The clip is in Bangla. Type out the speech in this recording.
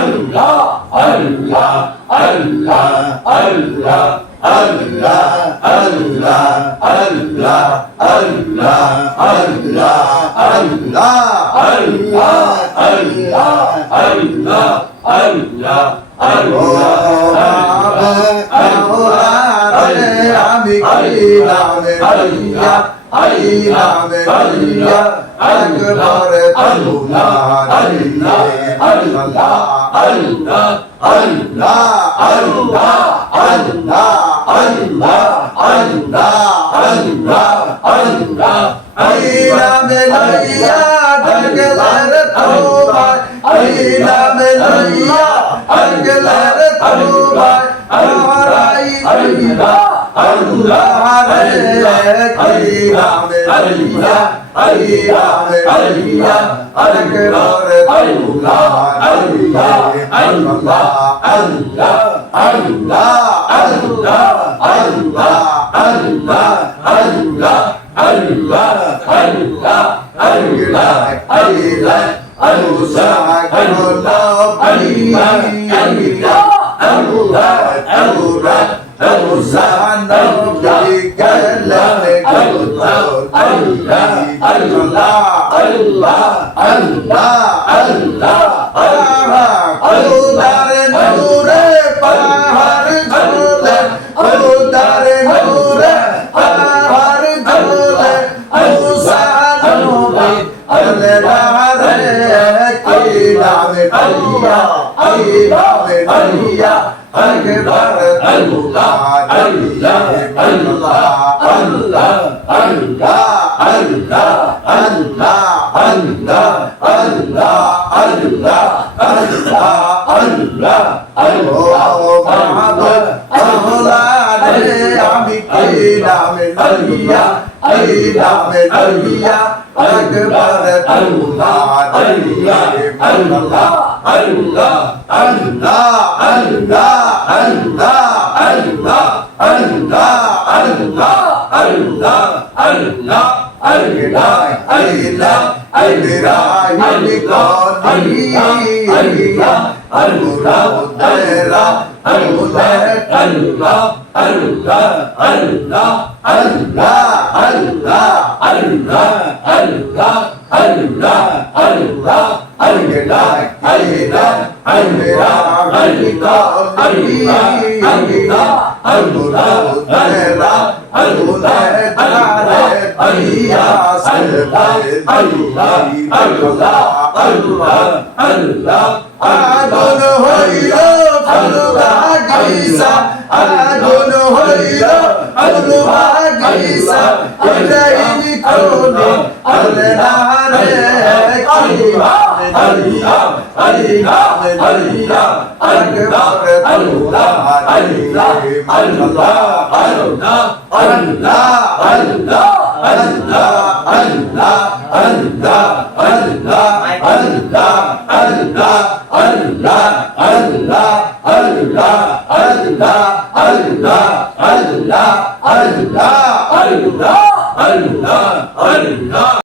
আল্লাহ আল্লাহ আল্লাহ আল্লাহ আল্লাহ আল্লাহ আল্লাহ আল্লাহ আল্লাহ আল্লাহ আল্লাহ আল্লাহ আল্লাহ আল্লাহ আমি কি নামে আল্লাহ আই নামে আল্লাহ একবারে আল্লাহ আল্লাহ আল্লাহ আল্লাহ আল্লাহ আল্লাহ আল্লাহ আল্লাহ আল্লাহ আল্লাহ আল্লাহ আই নামে লাইয়া ঢাকলার তোবা আই নামে লাইয়া ঢাকলার তোবা আরাই আল্লাহ আল্লাহ রে আই নামে লাইয়া আই নামে লাইয়া ঢাকলার তোবা আল্লাহ আল্লাহ আল্লাহ আল্লাহ আল্লাহ আল্লাহ আল্লাহ আল্লাহ আল্লাহ আল্লাহ আল্লাহ আল্লাহ